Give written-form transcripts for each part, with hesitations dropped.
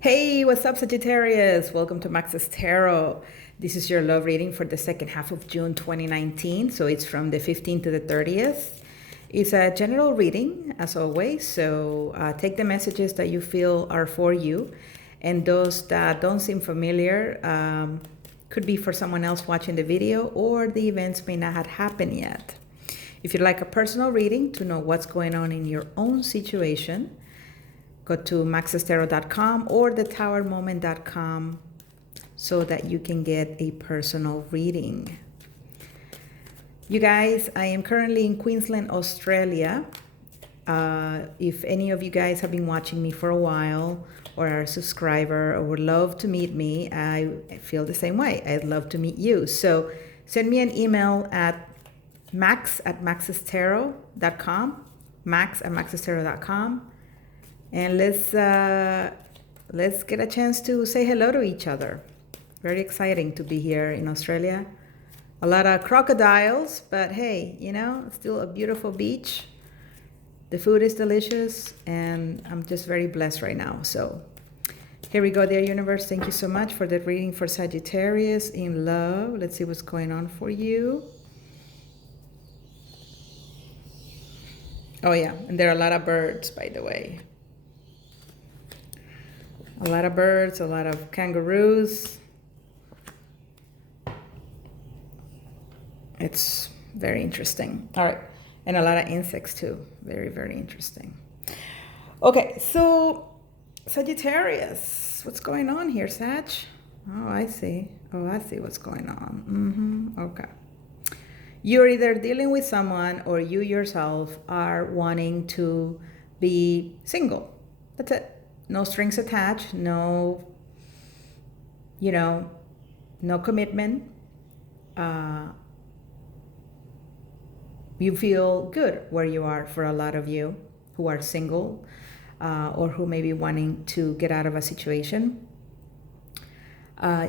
Hey, what's up, Sagittarius? Welcome to Max's Tarot. This is your love reading for the second half of June 2019. So it's from the 15th to the 30th. It's a general reading, as always. So take the messages that you feel are for you. And those that don't seem familiar could be for someone else watching the video, or the events may not have happened yet. If you'd like a personal reading to know what's going on in your own situation, go to maxestarot.com or thetowermoment.com so that you can get a personal reading. You guys, I am currently in Queensland, Australia. If any of you guys have been watching me for a while or are a subscriber or would love to meet me, I feel the same way. I'd love to meet you. So send me an email at max@maxestarot.com, max@maxestarot.com. And let's get a chance to say hello to each other. Very exciting to be here in Australia. A lot of crocodiles, but hey, still a beautiful beach. The food is delicious, and I'm just very blessed right now. So here we go, dear universe. Thank you so much for the reading for Sagittarius in love. Let's see what's going on for you. Oh yeah, and there are a lot of birds, by the way. A lot of birds, a lot of kangaroos. It's very interesting. All right. And a lot of insects too. Very, very interesting. Okay, so Sagittarius. What's going on here, Sag? Oh, I see. Oh, I see what's going on. Okay. You're either dealing with someone or you yourself are wanting to be single. That's it. No strings attached, no commitment. You feel good where you are, for a lot of you who are single or who may be wanting to get out of a situation.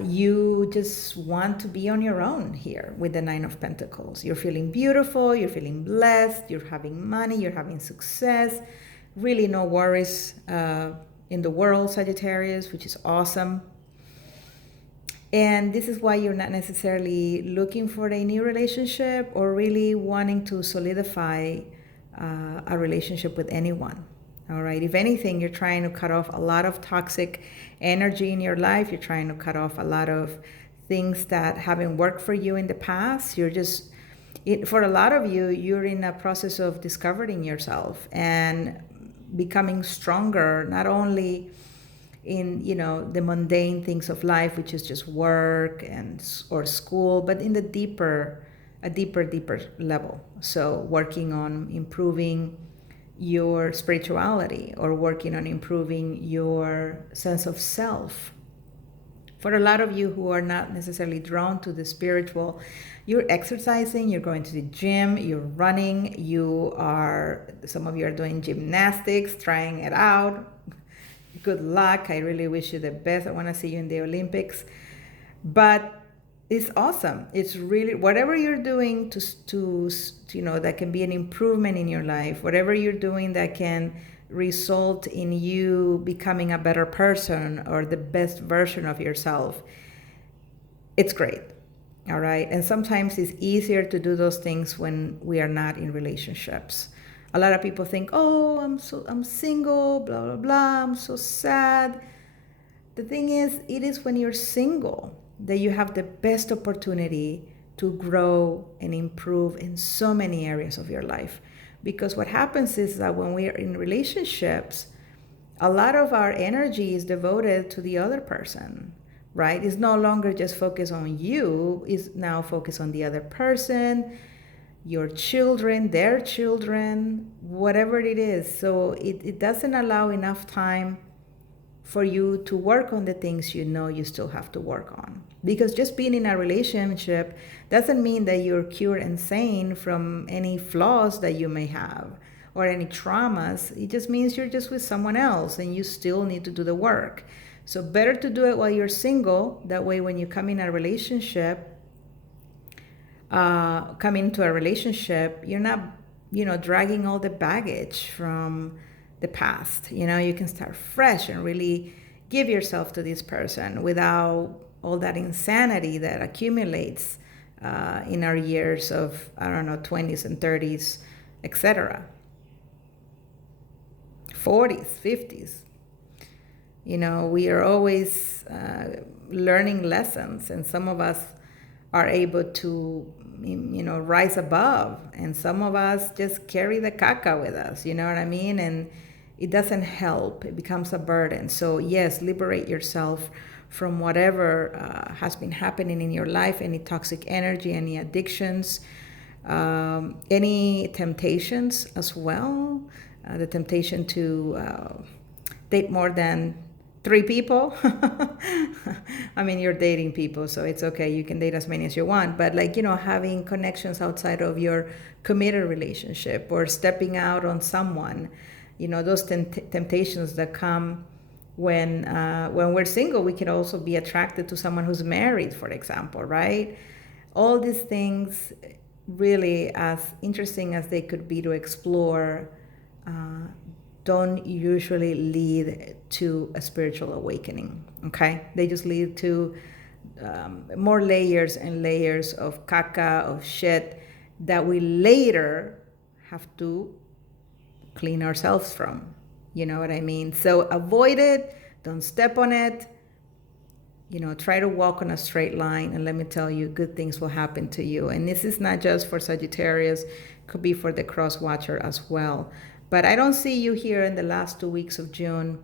You just want to be on your own here with the Nine of Pentacles. You're feeling beautiful, you're feeling blessed, you're having money, you're having success. Really no worries in the world, Sagittarius, which is awesome. And this is why you're not necessarily looking for a new relationship or really wanting to solidify a relationship with anyone. All right. If anything, you're trying to cut off a lot of toxic energy in your life. You're trying to cut off a lot of things that haven't worked for you in the past. For a lot of you, you're in a process of discovering yourself and becoming stronger, not only in the mundane things of life, which is just work or school, but in a deeper level. So working on improving your spirituality or working on improving your sense of self. For a lot of you who are not necessarily drawn to the spiritual, you're exercising, you're going to the gym, you're running, some of you are doing gymnastics, trying it out. Good luck. I really wish you the best. I want to see you in the Olympics. But it's awesome. It's really, whatever you're doing to that can be an improvement in your life, whatever you're doing that can result in you becoming a better person or the best version of yourself, it's great. All right. And sometimes it's easier to do those things when we are not in relationships. A lot of people think, oh, I'm single, blah, blah, blah, I'm so sad. The thing is, it is when you're single that you have the best opportunity to grow and improve in so many areas of your life. Because what happens is that when we are in relationships, a lot of our energy is devoted to the other person, right? It's no longer just focused on you, it's now focused on the other person, your children, their children, whatever it is. So it doesn't allow enough time for you to work on the things you still have to work on. Because just being in a relationship doesn't mean that you're cured and sane from any flaws that you may have or any traumas. It just means you're just with someone else and you still need to do the work. So better to do it while you're single. That way, when you come into a relationship, you're not, dragging all the baggage from the past. You can start fresh and really give yourself to this person without all that insanity that accumulates in our years of, I don't know, 20s and 30s, etc. 40s, 50s. We are always learning lessons, and some of us are able to, rise above, and some of us just carry the caca with us, you know what I mean? And it doesn't help. It becomes a burden. So yes, liberate yourself from whatever has been happening in your life, any toxic energy, any addictions, any temptations as well. The temptation to date more than 3 people. I mean, you're dating people, so it's okay. You can date as many as you want. But having connections outside of your committed relationship, or stepping out on someone, those temptations that come when we're single. We can also be attracted to someone who's married, for example, right? All these things, really, as interesting as they could be to explore, don't usually lead to a spiritual awakening, okay? They just lead to more layers and layers of caca, of shit, that we later have to clean ourselves from. You know what I mean? So avoid it, don't step on it. Try to walk on a straight line, and let me tell you, good things will happen to you. And this is not just for Sagittarius, could be for the cross watcher as well. But I don't see you here in the last 2 weeks of June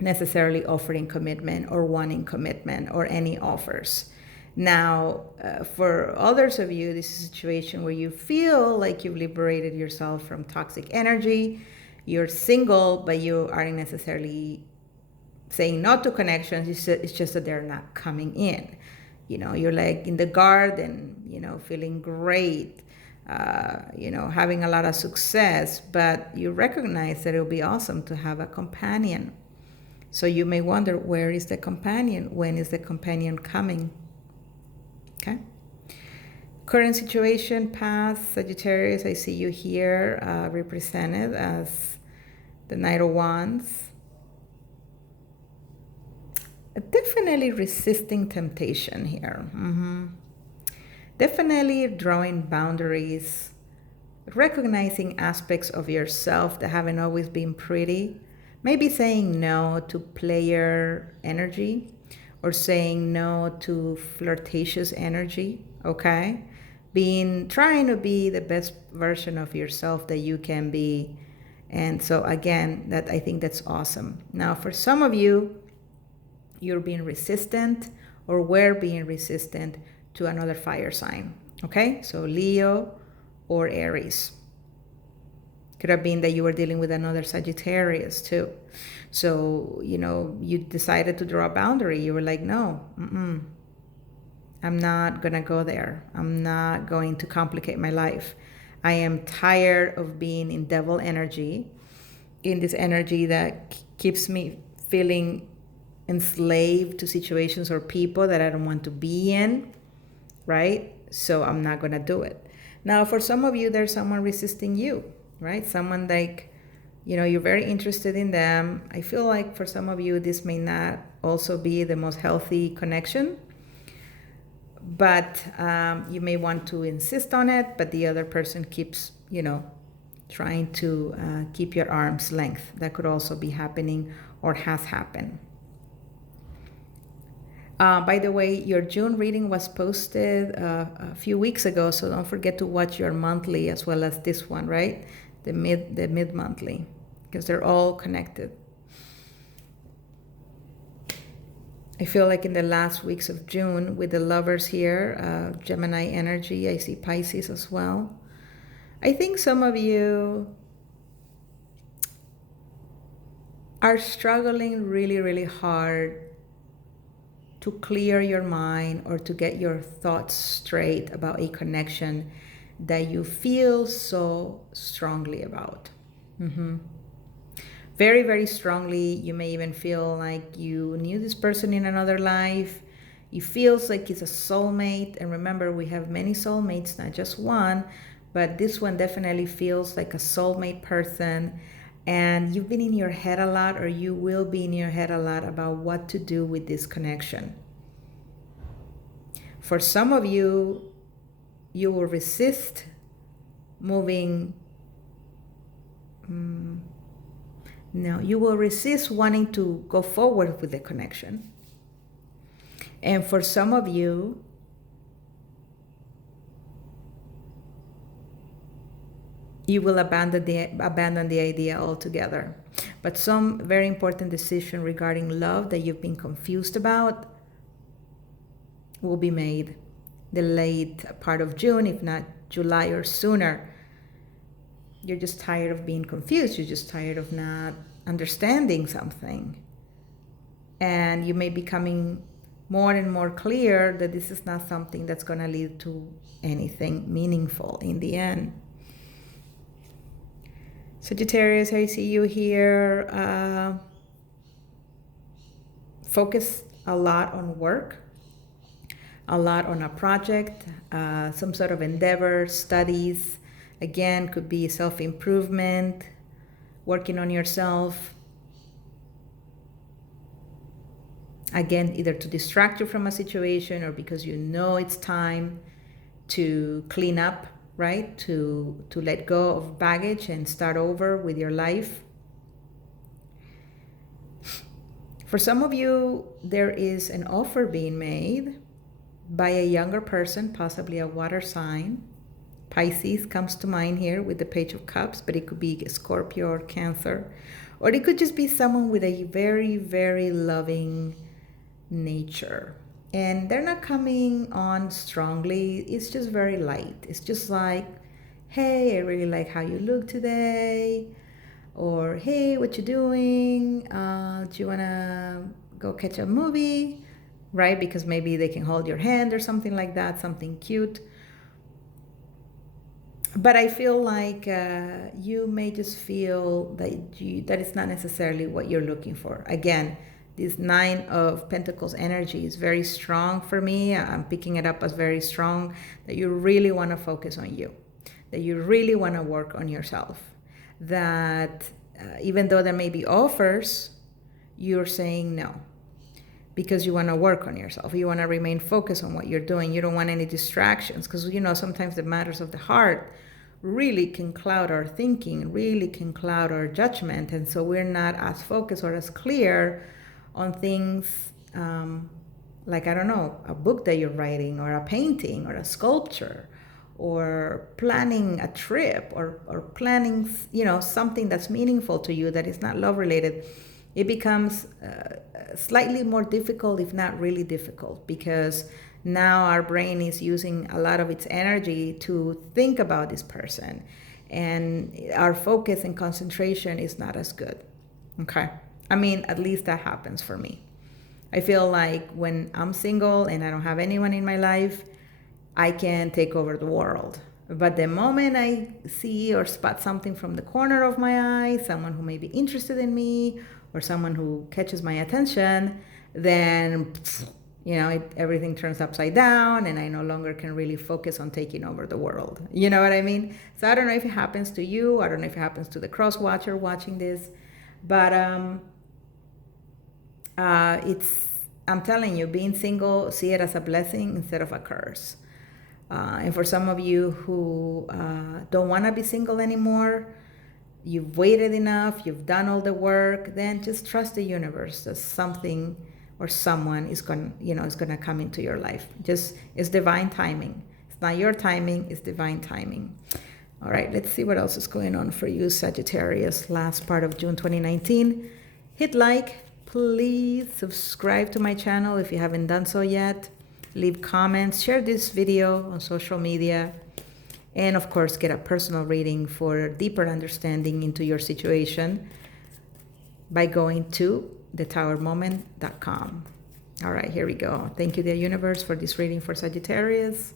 necessarily offering commitment or wanting commitment or any offers. Now, for others of you, this is a situation where you feel like you've liberated yourself from toxic energy. You're single, but you aren't necessarily saying no to connections. It's just that they're not coming in. You're like in the garden, feeling great, having a lot of success, but you recognize that it would be awesome to have a companion. So you may wonder, where is the companion? When is the companion coming? Okay. Current situation, past, Sagittarius, I see you here represented as the Knight of Wands. Definitely resisting temptation here. Definitely drawing boundaries, recognizing aspects of yourself that haven't always been pretty. Maybe saying no to player energy, or saying no to flirtatious energy, okay? Trying to be the best version of yourself that you can be. And so again, I think that's awesome. Now, for some of you, you're being resistant, or were being resistant to another fire sign, okay? So Leo or Aries. Could have been that you were dealing with another Sagittarius too. So, you decided to draw a boundary. You were like, no, I'm not gonna go there. I'm not going to complicate my life. I am tired of being in devil energy, in this energy that keeps me feeling enslaved to situations or people that I don't want to be in, right? So I'm not gonna do it. Now, for some of you, there's someone resisting you, right? Someone like, you're very interested in them. I feel like for some of you, this may not also be the most healthy connection, but you may want to insist on it, but the other person keeps, trying to keep your arm's length. That could also be happening, or has happened. By the way, your June reading was posted a few weeks ago, so don't forget to watch your monthly as well as this one, right? The mid-monthly, because they're all connected. I feel like in the last weeks of June, with the lovers here, Gemini energy, I see Pisces as well. I think some of you are struggling really, really hard to clear your mind, or to get your thoughts straight about a connection that you feel so strongly about. Very, very strongly. You may even feel like you knew this person in another life. It feels like it's a soulmate. And remember, we have many soulmates, not just one, but this one definitely feels like a soulmate person. And you've been in your head a lot, or you will be in your head a lot about what to do with this connection. For some of you, you will resist moving. No, you will resist wanting to go forward with the connection. And for some of you, you will abandon the idea altogether. But some very important decision regarding love that you've been confused about will be made the late part of June, if not July or sooner. You're just tired of being confused. You're just tired of not understanding something. And you may be becoming more and more clear that this is not something that's going to lead to anything meaningful in the end. Sagittarius, I see you here. Focus a lot on work, a lot on a project, some sort of endeavor, studies. Again, could be self-improvement, working on yourself. Again, either to distract you from a situation or because you know it's time to clean up, right? To let go of baggage and start over with your life. For some of you, there is an offer being made by a younger person, possibly a water sign. Pisces comes to mind here with the Page of Cups, but it could be Scorpio or Cancer. Or it could just be someone with a very, very loving nature. And they're not coming on strongly. It's just very light. It's just like, hey, I really like how you look today. Or, hey, what you doing? Do you want to go catch a movie? Right? Because maybe they can hold your hand or something like that, something cute. But I feel like you may just feel that it's not necessarily what you're looking for. Again, this Nine of Pentacles energy is very strong for me. I'm picking it up as very strong, that you really want to focus on you, that you really want to work on yourself, that even though there may be offers, you're saying no because you want to work on yourself. You want to remain focused on what you're doing. You don't want any distractions because, sometimes the matters of the heart really can cloud our thinking, really can cloud our judgment. And so we're not as focused or as clear on things like, I don't know, a book that you're writing or a painting or a sculpture or planning a trip or planning, something that's meaningful to you that is not love related. It becomes slightly more difficult, if not really difficult, because now our brain is using a lot of its energy to think about this person, and our focus and concentration is not as good. Okay. I mean, at least that happens for me. I feel like when I'm single and I don't have anyone in my life, I can take over the world. But the moment I see or spot something from the corner of my eye, someone who may be interested in me or someone who catches my attention, then, everything turns upside down and I no longer can really focus on taking over the world. You know what I mean? So I don't know if it happens to you. I don't know if it happens to the cross watcher watching this, but I'm telling you, being single, see it as a blessing instead of a curse. And for some of you who don't want to be single anymore, you've waited enough, you've done all the work, then just trust the universe that something or someone is going to come into your life. It's divine timing. It's not your timing, it's divine timing. All right, let's see what else is going on for you, Sagittarius, last part of June 2019. Hit like, please subscribe to my channel if you haven't done so yet. Leave comments, share this video on social media, and of course, get a personal reading for deeper understanding into your situation by going to thetowermoment.com. All right, here we go. Thank you, the universe, for this reading for Sagittarius.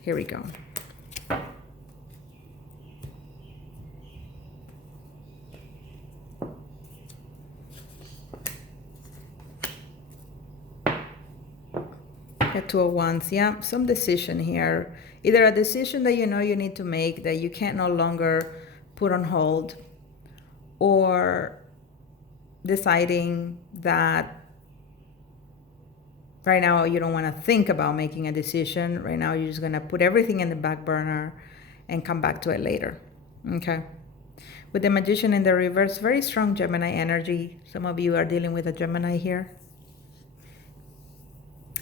Here we go. Two of Wands, yeah, some decision here. Either a decision that you need to make that you can't no longer put on hold, or deciding that right now you don't want to think about making a decision. Right now you're just going to put everything in the back burner and come back to it later. Okay. With the Magician in the reverse, very strong Gemini energy. Some of you are dealing with a Gemini here.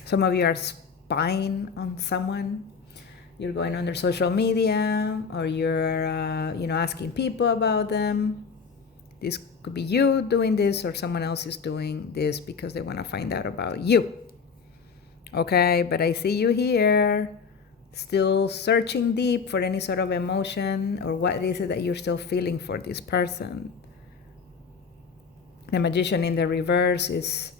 Some of you are spying on someone. You're going on their social media, or you're asking people about them. This could be you doing this, or someone else is doing this because they want to find out about you. Okay, but I see you here still searching deep for any sort of emotion, or what is it that you're still feeling for this person. The Magician in the reverse is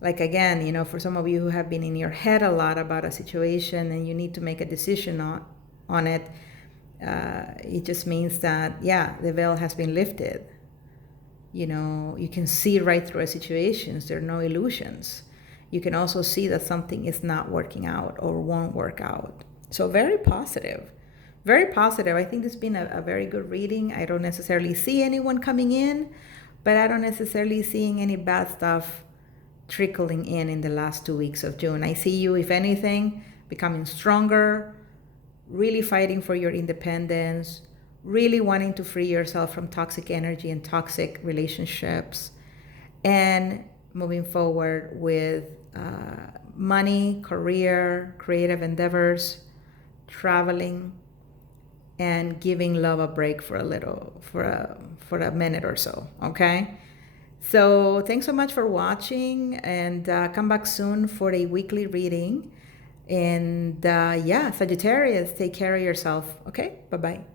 like, again, for some of you who have been in your head a lot about a situation and you need to make a decision on it, it just means that, the veil has been lifted. You can see right through a situation. There are no illusions. You can also see that something is not working out or won't work out. So very positive. Very positive. I think this has been a very good reading. I don't necessarily see anyone coming in, but I don't necessarily seeing any bad stuff trickling in the last 2 weeks of June. I see you, if anything, becoming stronger, really fighting for your independence, really wanting to free yourself from toxic energy and toxic relationships, and moving forward with money, career, creative endeavors, traveling, and giving love a break for a minute or so. Okay. So thanks so much for watching, and come back soon for a weekly reading. And Sagittarius, take care of yourself. Okay. Bye-bye.